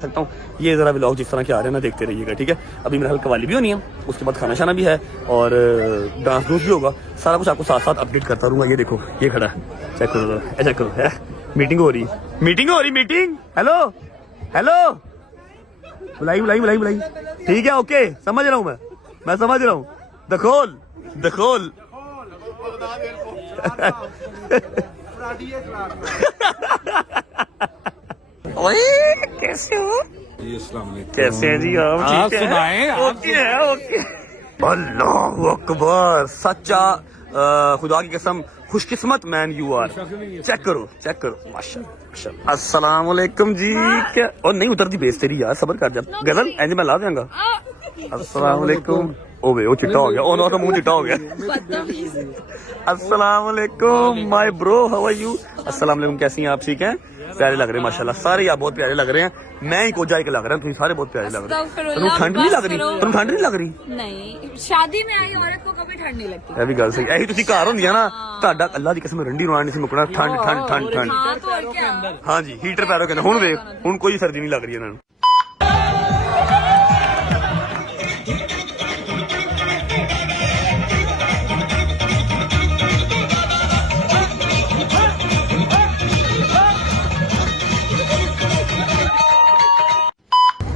सकता हूँ। ये जरा व्लॉग जिस तरह के आ रहे हैं ना देखते रहिएगा, ठीक है। अभी मेरा हल कवाली भी होनी है, उसके बाद खाना शाना भी है और डांस डूंस भी होगा। सारा कुछ आपको साथ साथ अपडेट करता रहूंगा। ये देखो ये खड़ा है, चेक करो जरा, चेक करो है। मीटिंग हो रही, मीटिंग। हेलो हेलो, बुलाई। ठीक है, ओके, समझ रहा हूँ मैं समझ रहा हूँ। दखोल ओए कैसे हो? कैसे हैं जी आप? ठीक है, ओके। अल्लाह अकबर, सच्चा खुदा की कसम खुशकिस्मत मैन यू आर। चेक करो माशाल्लाह। अस्सलाम वालेकुम जी। क्या और नहीं उतरती बेस तेरी यार, सबर कर जा। गजल एंज मैं ला देंगा। अस्सलाम वालेकुम। ओवे वो चिट्टा हो गया, ओ नो तो मुंह चिट्टा हो गया। अस्सलाम वालेकुम my bro, how are you? अस्सलाम वालेकुम, कैसी हैं आप? ठीक हैं, प्यारे लग रहे हैं माशाल्लाह, सारे आप बहुत प्यारे लग रहे हैं। मैं ही कोजा के लग रहा हूँ, तुम सारे बहुत प्यारे लग रहे हैं। तुम ठंड नहीं लग रही? तुम ठंड नहीं लग रही? नहीं, शादी में आई औरत को कभी ठंड नहीं लगती। ਇਹ ਵੀ ਗੱਲ ਸਹੀ। ਇਹੀ ਤੁਸੀਂ ਘਰ ਹੁੰਦੀਆਂ ਨਾ, ਤੁਹਾਡਾ ਅੱਲਾ ਦੀ ਕਸਮ ਰੰਡੀ ਰੋਣਾ ਨਹੀਂ ਸੀ ਮੁੱਕਣਾ। ਠੰਡ हाँ तो और क्या? ਹਾਂਜੀ ਹੀਟਰ ਪੈਰੋ ਕਹਿੰਦੇ। ਹੁਣ ਵੇਖ, ਹੁਣ ਕੋਈ ਸਰਦੀ ਨਹੀਂ ਲੱਗ ਰਹੀ ਇਹਨਾਂ ਨੂੰ।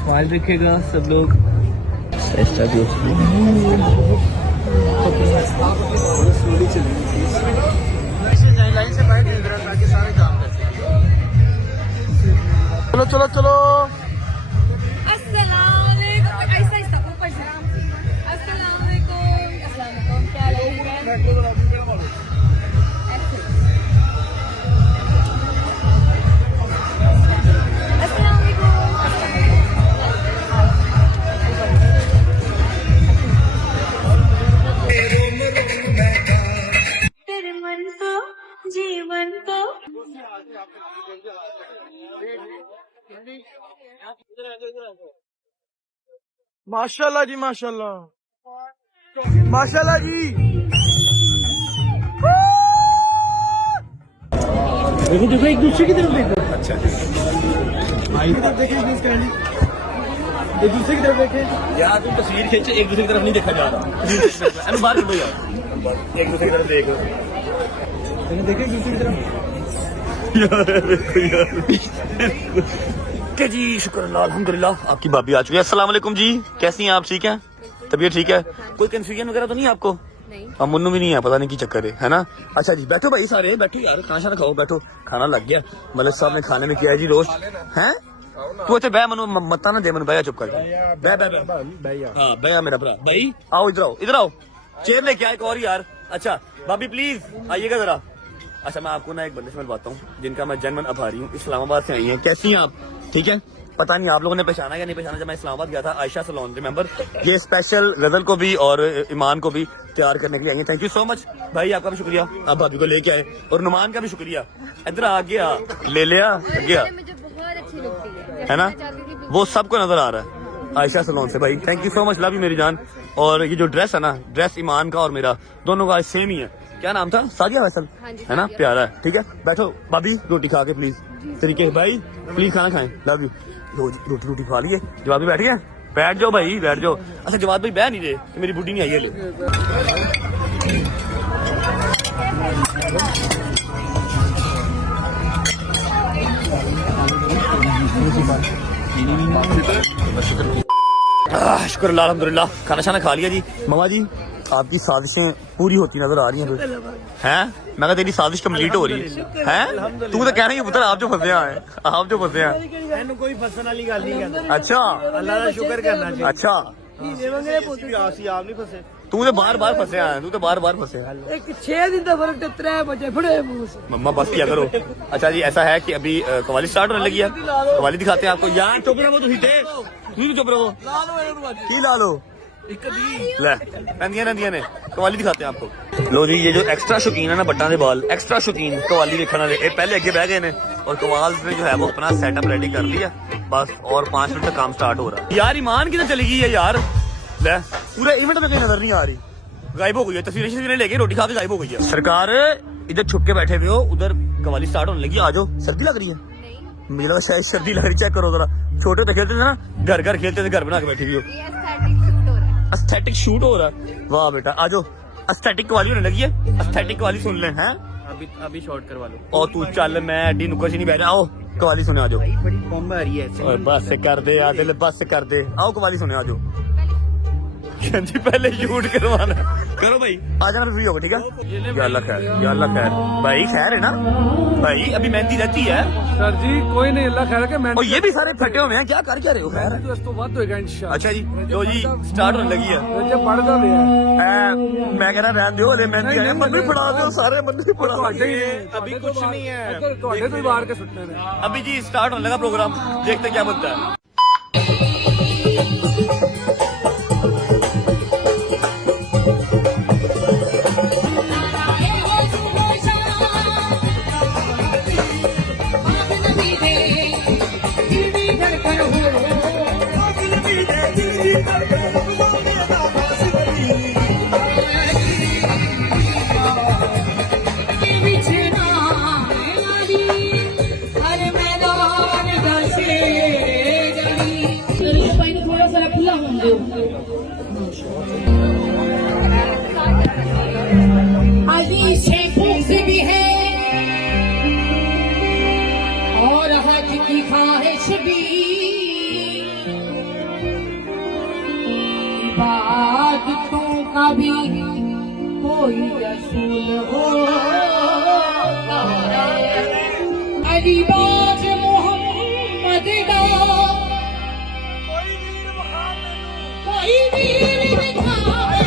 स्माइल रखेगा सब लोग। चलो अस्सलामुअलैकुम। ऐसा ऊपर से अस्सलामुअलैकुम, क्या लगेगा? तेरे मन को जीवन को माशाल्लाह जी, माशाल्लाह जी। देखो एक दूसरे की तरफ देखो। अच्छा देखिए, एक दूसरे की तरफ देखे यार। तुम तस्वीर खींचे, एक दूसरे की तरफ नहीं देखा जा रहा। बाहर करो यार, एक दूसरे की तरफ देखो। देखे एक दूसरे की तरफ। के जी शुक्र अल्लाह अल्हम्दुलिल्लाह, आपकी भाभी आ चुकी है। अस्सलाम वालेकुम जी, कैसी हैं आप? ठीक हैं, तबीयत ठीक है? कोई कंफ्यूजन वगैरह तो नहीं है आपको? नहीं। अब मुन्नू भी नहीं है, पता नहीं की चक्कर है ना। अच्छा जी, बैठो भाई, सारे बैठो यार, खाना शाना खाओ, बैठो। खाना लग गया। मलिक साहब ने खाने में किया है जी रोस्ट है। तू अच्छा बह मनु मत्ता ना दे, मनु बह चुप कर। हाँ बह मेरा भरा भाई, आओ इधर आओ, चेयर लेके आए एक और यार। अच्छा भाभी प्लीज आइएगा जरा। अच्छा मैं आपको ना एक बंदे से मिलवाता हूँ जिनका मैं जन्मन आभारी हूँ। इस्लामाबाद से आई हैं। कैसी हैं आप? ठीक है, पता नहीं आप लोगों ने पहचाना या नहीं पहचाना। जब मैं इस्लामाबाद गया था, आयशा सलोन रिमेंबर, ये स्पेशल गजल को भी और ईमान को भी तैयार करने के लिए आई हैं। थैंक यू सो मच भाई, आपका भी शुक्रिया, आप भाभी को लेके आए। और नुमान का भी शुक्रिया, इधर आ गया, ले लिया गया, मुझे बहुत अच्छी लगती है ना। वो सबको नजर आ रहा है आयशा सलोन से भाई। Thank you so much, love you मेरी जान। और ये जो ड्रेस है ना, ड्रेस ईमान का और मेरा दोनों का सेम ही है। क्या नाम था? सादिया वैसल, है ना, प्यारा है। ठीक है, बैठो भाभी, रोटी खा के प्लीज तरीके भाई, प्लीज खाना खाएं, लव यू। रोटी खा लिए। जवाब भी बैठ गए, बैठ जाओ भाई, बैठ जाओ। अच्छा जवाब भाई बह नहीं रहे, मेरी बुढ़ी नहीं आई है। शुक्र अल्लाह अल्हम्दुलिल्लाह, खाना शाना खा लिया जी। मामा जी आपकी साजिशें पूरी होती नजर आ रही हैं हैं? मैं कहा तेरी साजिश कंप्लीट हो रही है। तू तो कह रही है पुत्र, आप जो फंसे हैं, आप जो फंसे हैं। कोई फसन वाली गल नहीं करना। अच्छा अल्लाह का शुक्र करना चाहिए। अच्छा आप नहीं फसे। तू तो बार बार फंसे हैं, तू तो बार बार फंसे हैं। एक 6 दिन का फर्क तो 3 बजे फड़े मुंह से। मम्मा बस किया करो। अच्छा जी ऐसा है कि अभी कवाली स्टार्ट होने लगी है, कवाली दिखाते हैं आपको। यार चुप रहो, तुम चुप रहो की ला लो रंदियां ने कवाली दिखाते हैं आपको। लो जी, ये जो एक्स्ट्रा शौकीन है ना बट्टा दे बाल, एक्स्ट्रा शौकीन कवाली देखने वाले, पहले आगे बह गए ने और कवाल ने जो है वो अपना सेटअप रेडी कर लिया बस, और 5 मिनट तक काम स्टार्ट हो रहा है। यार ईमान किधर चली गई है यार? ले पूरे इवेंट में कहीं नजर नहीं आ रही, गायब हो गई है। तस्वीरें लेके रोटी खा के गायब हो गई है। सरकार इधर छुप के बैठे हुए हो, उधर कवाली स्टार्ट होने लगी, आ जाओ। सर्दी लग रही है? मुझे लगा शायद सर्दी लग रही, चेक करो जरा। छोटे तो खेलते थे ना, घर घर खेलते थे, घर बना के बैठी हुई हो। ये एस्थेटिक शूट हो रहा है। एस्थेटिक शूट हो रहा है, वाह बेटा आ जाओ। एस्थेटिक वाली होने लगी है, एस्थेटिक वाली सुन ले हैं। अभी शॉर्ट करवा लो। और तू चल, मैं एडी नुक्कर नहीं बैठ रहा। आओ कवाली सुने आ जाओ। भाई बड़ी बम आ रही है। ओए बस कर दे आ दिल, बस कर दे। आओ कवाली सुने आ जाओ। जी पहले शूट करवाना करो भाई, आ जाना फ्री होगा, ठीक है। या अल्लाह खैर, या अल्लाह खैर। भाई खैर है ना भाई, अभी मेहंदी रहती है। सर जी कोई नहीं, अल्लाह खैर है। मैं और ये भी सारे फटे हुए हैं, क्या कर क्या रहे हो? खैर तो इस तो बात होएगा इंशाल्लाह। अच्छा जी, लो जी स्टार्ट होने लगी है। जब पढ़दा भी है मैं कह रहा रहन दो, अरे मेहंदी आया, मन भी पढ़ा दो सारे, मन भी पढ़ा दो। अभी कुछ नहीं है, ਤੁਹਾਡੇ ਤੋਂ ਬਾਹਰ के सुटने ने। अभी जी स्टार्ट होने लगा प्रोग्राम, देखते क्या बनता है। अली शेखों से भी है और हज की ख्वाहिश भी, इबादतों का भी कोई रसूल हो। अली बाज मोहम्मद का कोई वीर दिखावे।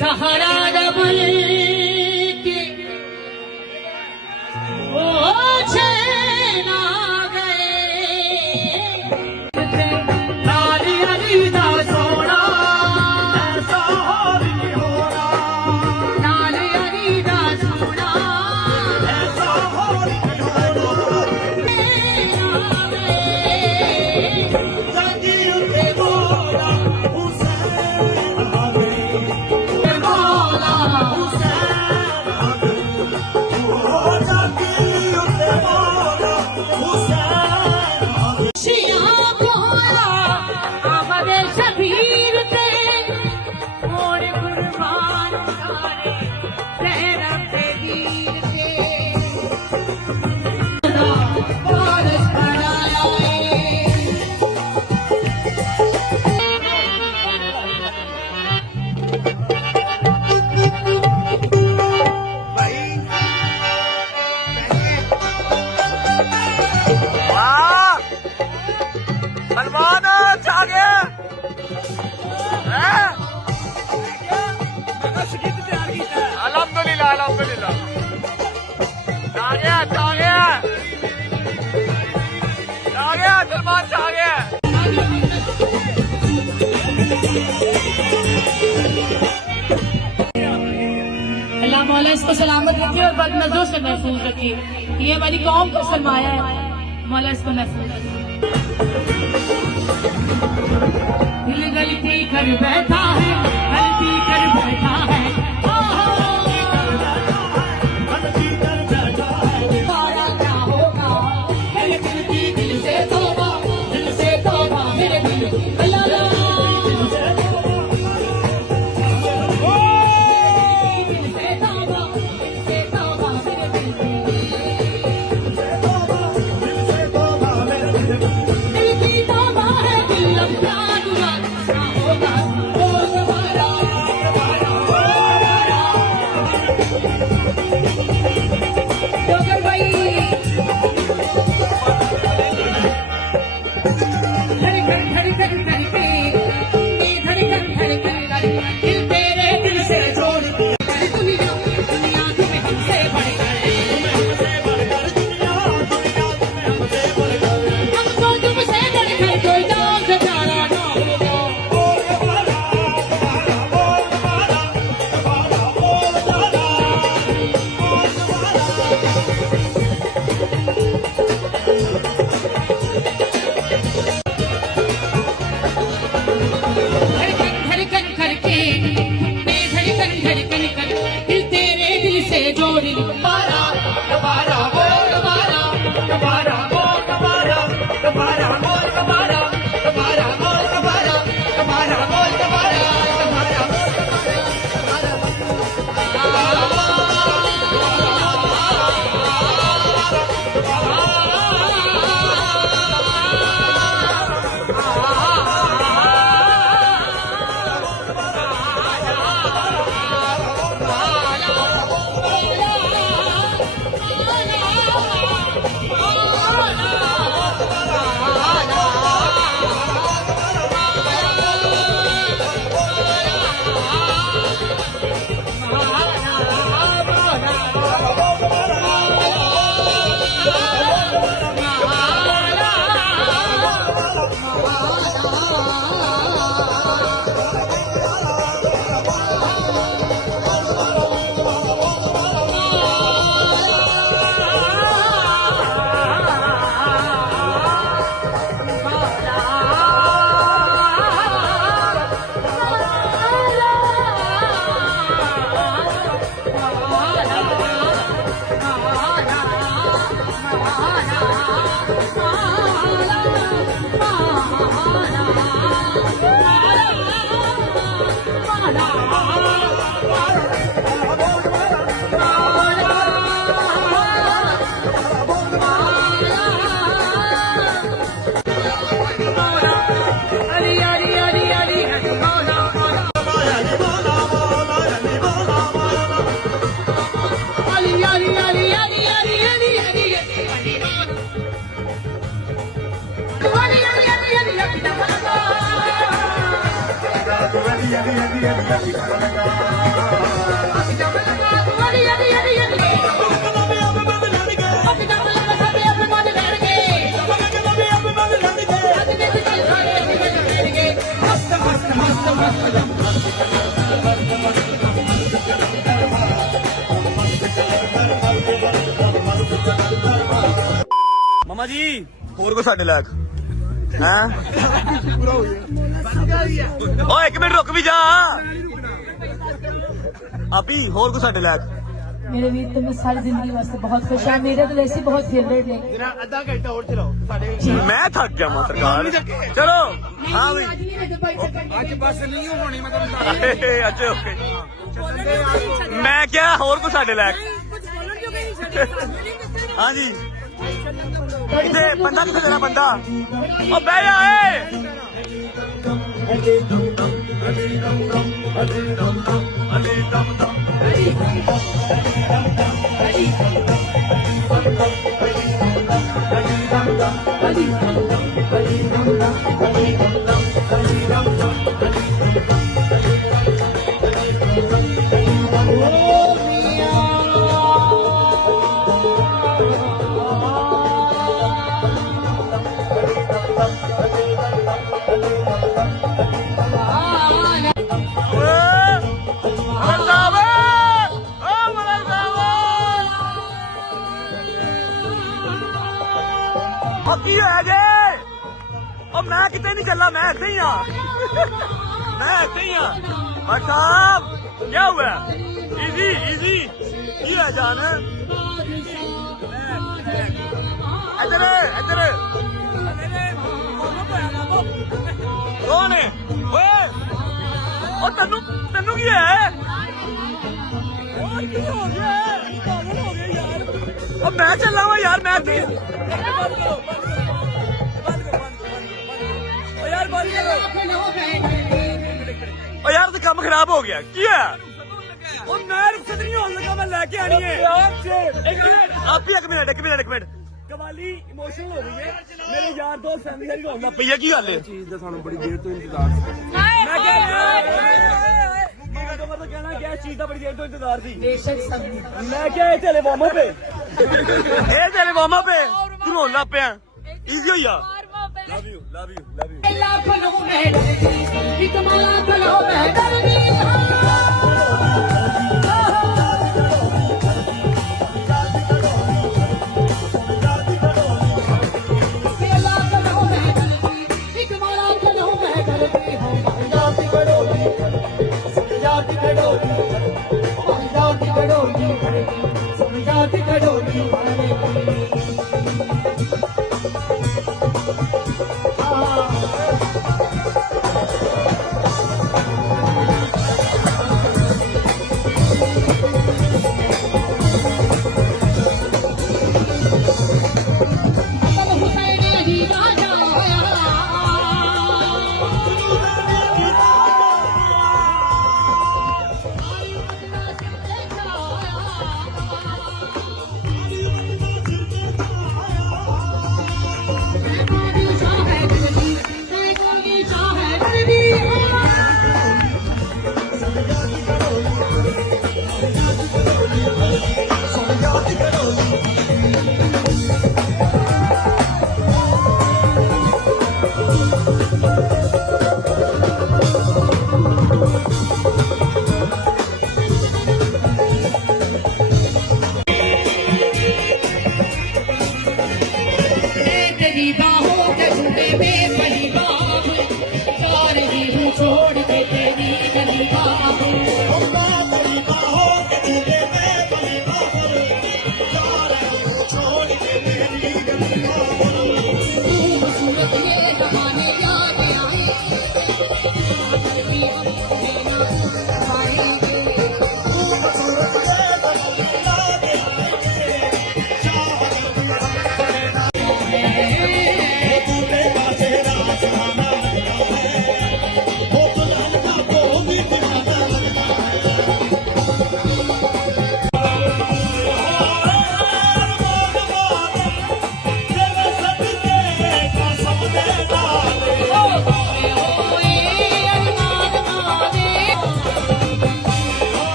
सहारा डबल के ओछे ना गए। लाली अली दा सोना ऐसा हाल नहीं होना। लाली अली दा सोना ऐसा हाल नहीं होना। जागी उते बोला हुसैन आ गए। बोला हुसैन आ गए। ओ जागी उते बोला हुसैन आ गए। शिया कोहरा आमद शबीर ते और कुर्बान सारे सहरा पे वीर के। बारिश पड़ाया है बादशाह आ गया है। अल्लाह मौला इसको सलामत रखे और बदनजरों से महफूज रखे। ये हमारी कौम को सरमाया है, मौला इसको महफूज रखे। दिल गलती कर बैठा है, गलती कर बैठा है, हमारा क्या होगा? मेरे दिल से तौबा, मेरे दिल अल्लाह मामा जी होर को साडे लायक हैं ओ एक मिनट रुक भी जा अभी होर को साडे लायक मेरे वीर तो मैं सारी जिंदगी वास्ते बहुत खुश हाँ। मेरे तो ऐसी बहुत फेवरेट है। आधा घंटा और चलाओ मैं थक गया मां सरकार चलो हाँ भाई आज बस नहीं होनी मतलब अच्छा ओके मैं क्या होर को साडे लायक हाँ जी इधे बंदा किथे तेरा बंदा ओ बह जा ਜੇ ਉਹ ਮੈਂ ਕਿਤੇ ਨਹੀਂ ਚੱਲਾ ਮੈਂ ਇੱਥੇ ਹੀ ਆ मैं ऐसे ही हाँ भाई साहब क्या हुआ इजी इजी की है जान इधर इधर कौन है ओए ओ तन्नू तन्नू की है अब मैं चल रहा हूँ यार मैं यार बंद करो ओ यार तो काम खराब हो गया क्या ओ मैं रुखसत नहीं होने लगा मैं लेके आनी है एक मिनट कवाली इमोशनल हो गई है मेरे यार दोस्त फैमिली सारी रोना भैया की गल है चीज ਦਾ ਸਾਨੂੰ ਬੜੀ ਦੇਰ ਤੋਂ ਇੰਤਜ਼ਾਰ ਸੀ मैं तो मतलब कहना क्या चीज का बड़ी देर तो इंतजार थी मैं क्या चले वार्म अप पे ए चले वार्म अप पे तू रोन लग पिया इजी हो जा लव यू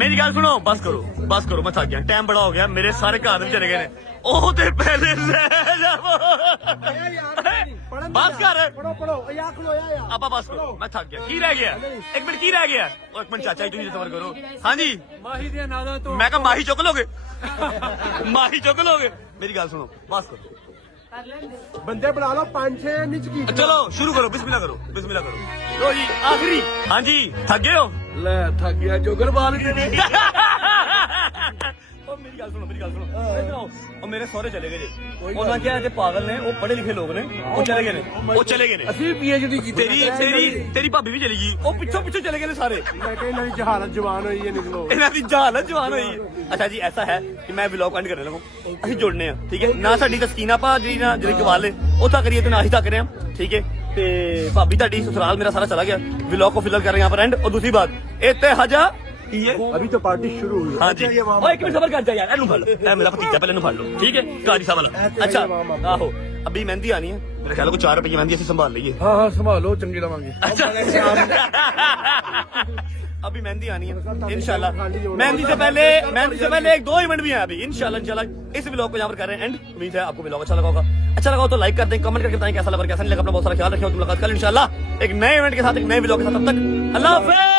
मेरी गल सुनो बस करो मैं थक गया टाइम बड़ा हो गया मेरे सारे घर भी चले गए ने ओ ते पहले ले जाओ बस कर ਪੜੋ ਯਾ ਖਲੋਇਆ ਯਾ आपा बस करो मैं थक गया की रह गया एक मिनट की रह गया और एक मिनट चाचा जी तुम सबर करो हाँ जी माही दे नादा तो मैं कहा माही चुक लोगे माही चुक लोगे मेरी गल सुनो बस करो ਬੰਦੇ ਬੁਲਾ ਲਓ 5-6 ਨਿਚ ਕੀ चलो शुरू करो बिस्मिल्लाह करो लो जी आखिरी हाँ जी थक गए हो ਲੈ ਥੱਕ ਗਿਆ ਜੋਗਰਵਾਲ ओ मेरी गल सुनो इधर आओ ओ मेरे सहुरे चले गए जी ਉਹਨਾਂ ਕਿਹਾ ਜੇ ਪਾਗਲ ਨੇ ਉਹ ਪੜ੍ਹੇ ਲਿਖੇ ਲੋਕ ਨੇ ਉਹ ਚਲੇ ਗਏ ਨੇ ਅਸੀਂ ਪੀਐਚਡੀ ਕੀਤੀ ਤੇਰੀ ਭਾਬੀ ਵੀ ਚਲੀ ਗਈ ਉਹ ਪਿੱਛੋਂ ਚਲੇ ਗਏ ਨੇ ਸਾਰੇ ਮੈਂ ਕਿਹਾ ਇਹਨਾਂ ਦੀ ਜਹਾਲਤ ਜਵਾਨ ਹੋਈ ਹੈ ਨਿਕਲੋ ਇਹਨਾਂ ਦੀ ਜਹਾਲਤ ਜਵਾਨ ਹੋਈ ਅੱਛਾ ਜੀ ਐਸਾ ਹੈ ਕਿ ਮੈਂ ਵਲੌਗ ਐਂਡ ਕਰਨੇ ਲਗਾ ਅਸੀਂ ਜੁੜਨੇ ਆ ਠੀਕ ਹੈ ਨਾ ਸਾਡੀ ਤਸਕੀਨਾ ਭਾ ਜੀ ਨਾ ਜਿਹੜੀ ਕਵਾਲ ਨੇ ਉਹ ਤਾਂ ਕਰੀਏ ਤੇ ਨਾ ਹੀ ਤਾਂ ਕਰਿਆ ਠੀਕ है ਤੇ ਭਾਬੀ ਤੁਹਾਡੀ ਸਸੁਰਾਲ ਮੇਰਾ ਸਾਰਾ ਚਲਾ ਗਿਆ ਵਲੌਗ को फिलहाल कर रहे हैं यहाँ पर एंड और दूसरी बात इत्तेहाजा अभी तो पार्टी शुरू हुई हाँ जी एक मिनट सबर कर जा यार एनू फड़ लो मेरा भतीजा पहले एनू फड़ लो ठीक है कारी साहब वाला अच्छा आहो अभी मेहंदी आनी है मेरे ख्याल को 4 रुपए की मेहंदी ऐसे संभाल लीजिए हाँ हाँ संभालो चंगी लवांगे अभी मेहंदी आनी है इंशाल्लाह मेहंदी से पहले एक 2 इवेंट भी है अभी इंशाल्लाह इस व्लॉग को यहाँ पर कर रहे हैं एंड उम्मीद है आपको व्लॉग अच्छा लगा होगा अच्छा लगा हो तो लाइक कर दें कमेंट करके बताएं कैसा लगा कैसा नहीं लगा अपना बहुत सारा ख्याल रखें और मुलाकात कल इंशाल्लाह एक नए इवेंट के साथ एक नए व्लॉग के साथ तब तक अल्लाह हाफिज़